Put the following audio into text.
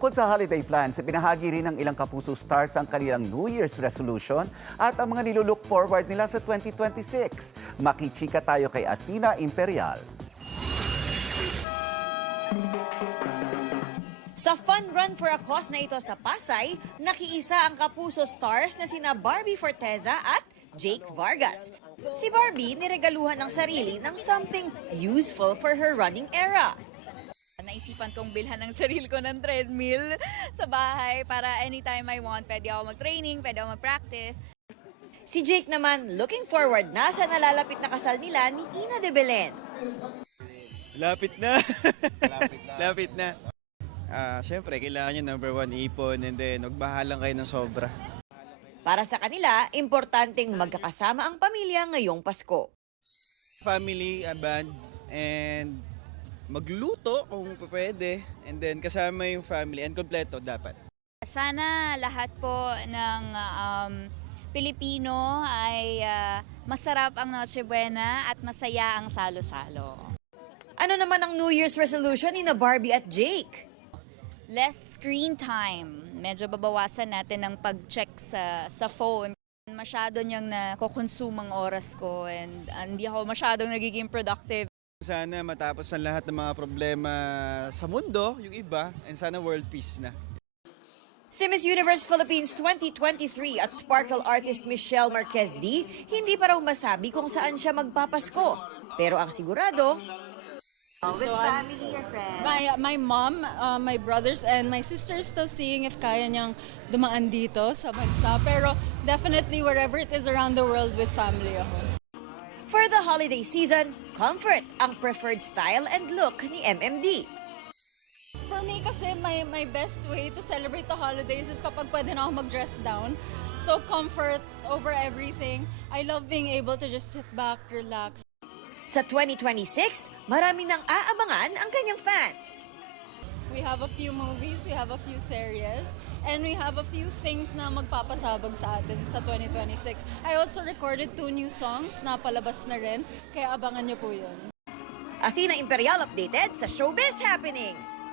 Bukod sa holiday plans, binahagi rin ng ilang Kapuso stars ang kanilang New Year's resolution at ang mga nilulook forward nila sa 2026. Makichika tayo kay Athena Imperial. Sa Fun Run for a Cause na ito sa Pasay, nakiisa ang Kapuso stars na sina Barbie Forteza at Jake Vargas. Si Barbie niregaluhan ng sarili ng something useful for her running era. Naisipan kong bilhan ng sarili ko ng treadmill sa bahay para anytime I want, pwede ako mag-training, pwede ako mag-practice. Si Jake naman looking forward na sa nalalapit na kasal nila ni Ina de Belen. Lapit na. Lapit na. Siyempre, kailangan nyo number one, ipon, and then magbahalang kayo ng sobra. Para sa kanila, importanteng magkakasama ang pamilya ngayong Pasko. Family, band, and magluto kung pwede, and then kasama yung family, and kompleto dapat. Sana lahat po ng Pilipino ay masarap ang Noche Buena at masaya ang salo-salo. Ano naman ang New Year's resolution ni na Barbie at Jake? Less screen time. Medyo babawasan natin ang pag-check sa phone. Masyado niyang nakokonsume ang oras ko and hindi ako masyadong nagiging productive. Sana matapos ang lahat ng mga problema sa mundo, yung iba, and sana world peace na. Si Miss Universe Philippines 2023 at Sparkle artist Michelle Marquez D, hindi pa raw masabi kung saan siya magpapasko. Pero ang sigurado, with family and friends. My mom, my brothers, and my sisters still seeing if kaya niyang dumaan dito sa bansa. Pero definitely wherever it is around the world with family ako. For the holiday season, comfort ang preferred style and look ni MMD. For me kasi my best way to celebrate the holidays is kapag pwede na ako mag-dress down. So comfort over everything. I love being able to just sit back, relax. Sa 2026, marami nang aabangan ang kanyang fans. We have a few movies, we have a few series, and we have a few things na magpapasabog sa atin sa 2026. I also recorded 2 new songs na palabas na rin, kaya abangan niyo po yun. Athena Imperial updated sa Showbiz Happenings.